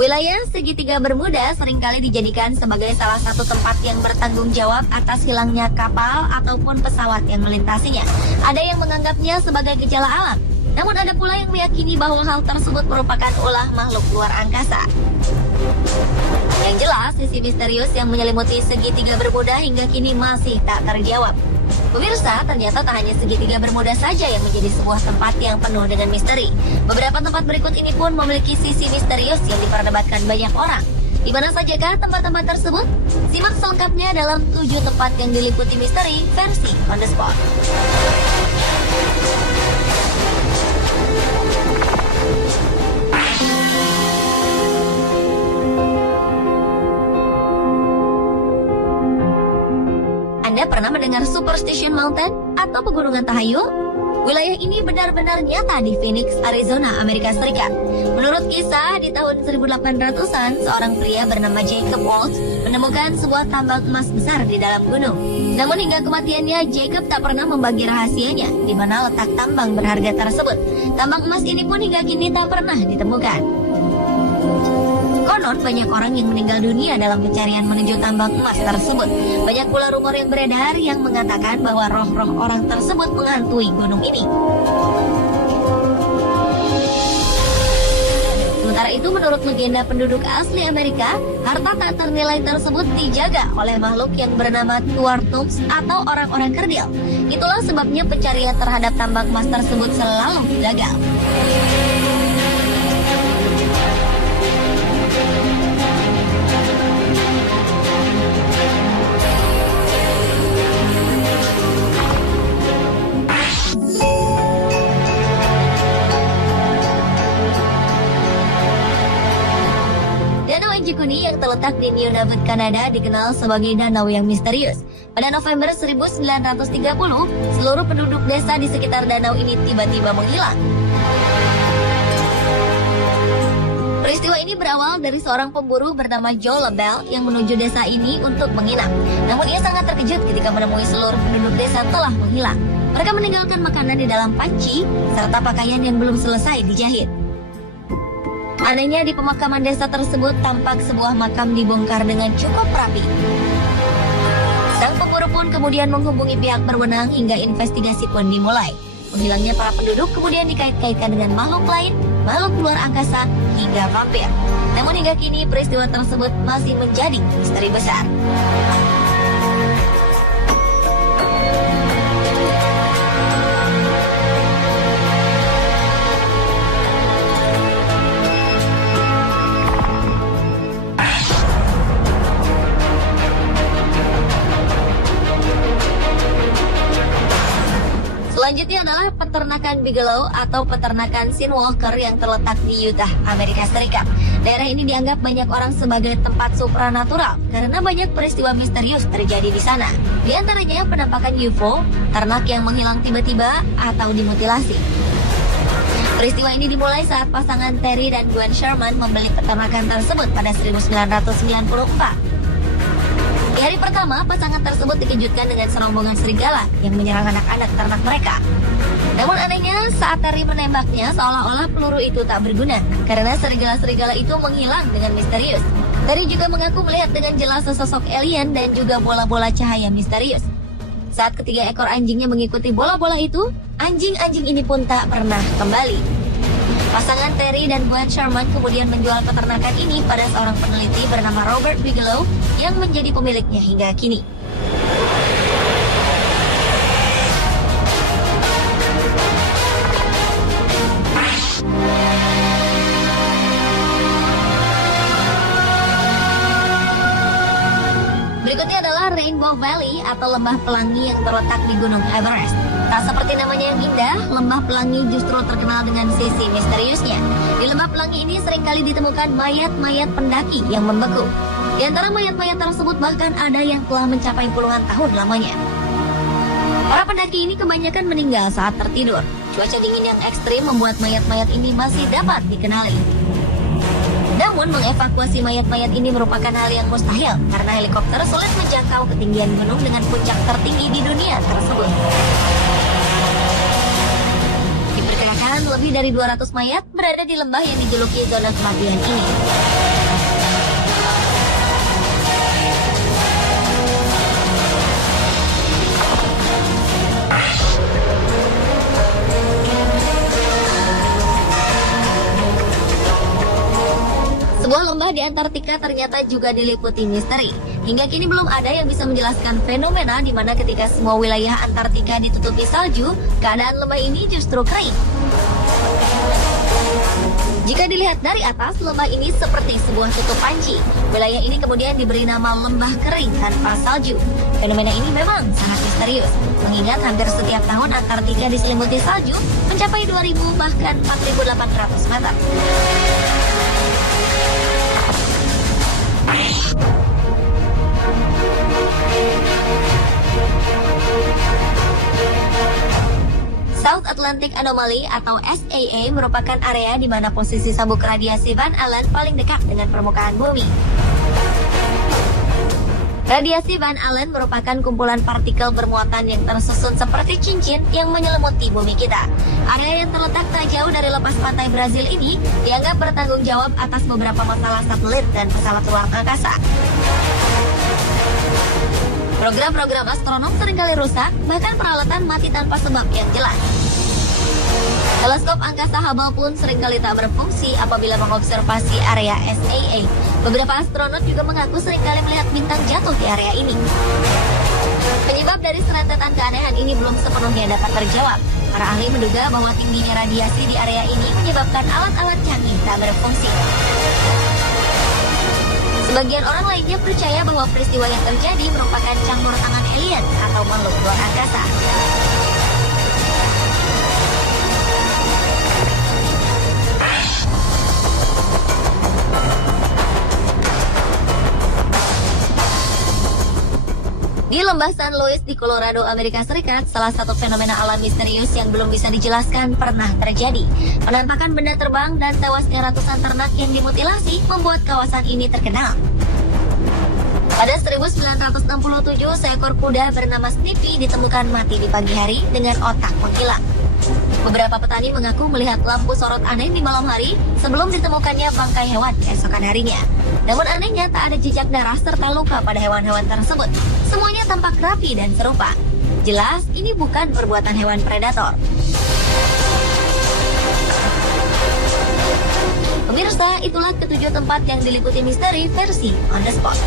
Wilayah segitiga Bermuda seringkali dijadikan sebagai salah satu tempat yang bertanggung jawab atas hilangnya kapal ataupun pesawat yang melintasinya. Ada yang menganggapnya sebagai gejala alam, namun ada pula yang meyakini bahwa hal tersebut merupakan ulah makhluk luar angkasa. Yang jelas, sisi misterius yang menyelimuti segitiga Bermuda hingga kini masih tak terjawab. Pemirsa, ternyata tak hanya segitiga Bermuda saja yang menjadi sebuah tempat yang penuh dengan misteri. Beberapa tempat berikut ini pun memiliki sisi misterius yang diperdebatkan banyak orang. Di mana sajakah tempat-tempat tersebut? Simak selengkapnya dalam 7 tempat yang diliputi misteri versi On The Spot. Anda pernah mendengar Superstition Mountain atau Pegunungan Tahayul? Wilayah ini benar-benar nyata di Phoenix, Arizona, Amerika Serikat. Menurut kisah, di tahun 1800-an, seorang pria bernama Jacob Waltz menemukan sebuah tambang emas besar di dalam gunung. Namun hingga kematiannya, Jacob tak pernah membagi rahasianya, di mana letak tambang berharga tersebut. Tambang emas ini pun hingga kini tak pernah ditemukan. Konon banyak orang yang meninggal dunia dalam pencarian menuju tambang emas tersebut. Banyak pula rumor yang beredar yang mengatakan bahwa roh-roh orang tersebut menghantui gunung ini. Sementara itu, menurut legenda penduduk asli Amerika, harta tak ternilai tersebut dijaga oleh makhluk yang bernama Tuartums atau orang-orang kerdil. Itulah sebabnya pencarian terhadap tambang emas tersebut selalu gagal. Jikuni yang terletak di Nunavut, Kanada dikenal sebagai danau yang misterius. Pada November 1930, seluruh penduduk desa di sekitar danau ini tiba-tiba menghilang. Peristiwa ini berawal dari seorang pemburu bernama Joe LaBelle yang menuju desa ini untuk menginap. Namun ia sangat terkejut ketika menemui seluruh penduduk desa telah menghilang. Mereka meninggalkan makanan di dalam panci serta pakaian yang belum selesai dijahit. Anehnya, di pemakaman desa tersebut tampak sebuah makam dibongkar dengan cukup rapi. Sang pemburu pun kemudian menghubungi pihak berwenang hingga investigasi pun dimulai. Menghilangnya para penduduk kemudian dikait-kaitkan dengan makhluk lain, makhluk luar angkasa, hingga vampir. Namun hingga kini peristiwa tersebut masih menjadi misteri besar. Selanjutnya adalah peternakan Bigelow atau peternakan Skinwalker yang terletak di Utah, Amerika Serikat. Daerah ini dianggap banyak orang sebagai tempat supranatural karena banyak peristiwa misterius terjadi di sana. Di antaranya penampakan UFO, ternak yang menghilang tiba-tiba atau dimutilasi. Peristiwa ini dimulai saat pasangan Terry dan Gwen Sherman membeli peternakan tersebut pada 1994. Di hari pertama, pasangan tersebut dikejutkan dengan serombongan serigala yang menyerang anak-anak ternak mereka. Namun anehnya, saat Terry menembaknya, seolah-olah peluru itu tak berguna karena serigala-serigala itu menghilang dengan misterius. Terry juga mengaku melihat dengan jelas sesosok alien dan juga bola-bola cahaya misterius. Saat ketiga ekor anjingnya mengikuti bola-bola itu, anjing-anjing ini pun tak pernah kembali. Pasangan Terry dan Gwen Sherman kemudian menjual peternakan ini pada seorang peneliti bernama Robert Bigelow yang menjadi pemiliknya hingga kini. Berikutnya adalah Rainbow Valley atau Lembah Pelangi yang terletak di Gunung Everest. Tak seperti namanya yang indah, Lembah Pelangi justru terkenal dengan sisi misteriusnya. Di Lembah Pelangi ini seringkali ditemukan mayat-mayat pendaki yang membeku. Di antara mayat-mayat tersebut bahkan ada yang telah mencapai puluhan tahun lamanya. Para pendaki ini kebanyakan meninggal saat tertidur. Cuaca dingin yang ekstrim membuat mayat-mayat ini masih dapat dikenali. Namun mengevakuasi mayat-mayat ini merupakan hal yang mustahil karena helikopter sulit menjangkau ketinggian gunung dengan puncak tertinggi di dunia tersebut. Diperkirakan lebih dari 200 mayat berada di lembah yang dijuluki zona kematian ini. Antartika ternyata juga diliputi misteri. Hingga kini belum ada yang bisa menjelaskan fenomena di mana ketika semua wilayah Antartika ditutupi salju, keadaan lembah ini justru kering. Jika dilihat dari atas, lembah ini seperti sebuah tutup panci. Wilayah ini kemudian diberi nama lembah kering tanpa salju. Fenomena ini memang sangat misterius, mengingat hampir setiap tahun Antartika diselimuti salju mencapai 2.000 bahkan 4.800 meter. South Atlantic Anomaly atau SAA merupakan area di mana posisi sabuk radiasi Van Allen paling dekat dengan permukaan bumi. Radiasi Van Allen merupakan kumpulan partikel bermuatan yang tersusun seperti cincin yang menyelimuti bumi kita. Area yang terletak tak jauh dari lepas pantai Brazil ini dianggap bertanggung jawab atas beberapa masalah satelit dan pesawat ruang angkasa. Program-program astronom seringkali rusak, bahkan peralatan mati tanpa sebab yang jelas. Teleskop angkasa Hubble pun seringkali tak berfungsi apabila mengobservasi area SAA. Beberapa astronot juga mengaku seringkali melihat bintang jatuh di area ini. Penyebab dari serentetan keanehan ini belum sepenuhnya dapat terjawab. Para ahli menduga bahwa tingginya radiasi di area ini menyebabkan alat-alat canggih tak berfungsi. Sebagian orang lainnya percaya bahwa peristiwa yang terjadi merupakan campur tangan alien atau makhluk luar angkasa. Di lembah San Luis di Colorado, Amerika Serikat, salah satu fenomena alam misterius yang belum bisa dijelaskan pernah terjadi. Penampakan benda terbang dan tewasnya ratusan ternak yang dimutilasi membuat kawasan ini terkenal. Pada 1967, seekor kuda bernama Snippy ditemukan mati di pagi hari dengan otak menghilang. Beberapa petani mengaku melihat lampu sorot aneh di malam hari sebelum ditemukannya bangkai hewan keesokan harinya. Namun anehnya tak ada jejak darah serta luka pada hewan-hewan tersebut. Semuanya tampak rapi dan serupa. Jelas ini bukan perbuatan hewan predator. Pemirsa, itulah ketujuh tempat yang diliputi misteri versi On The Spot.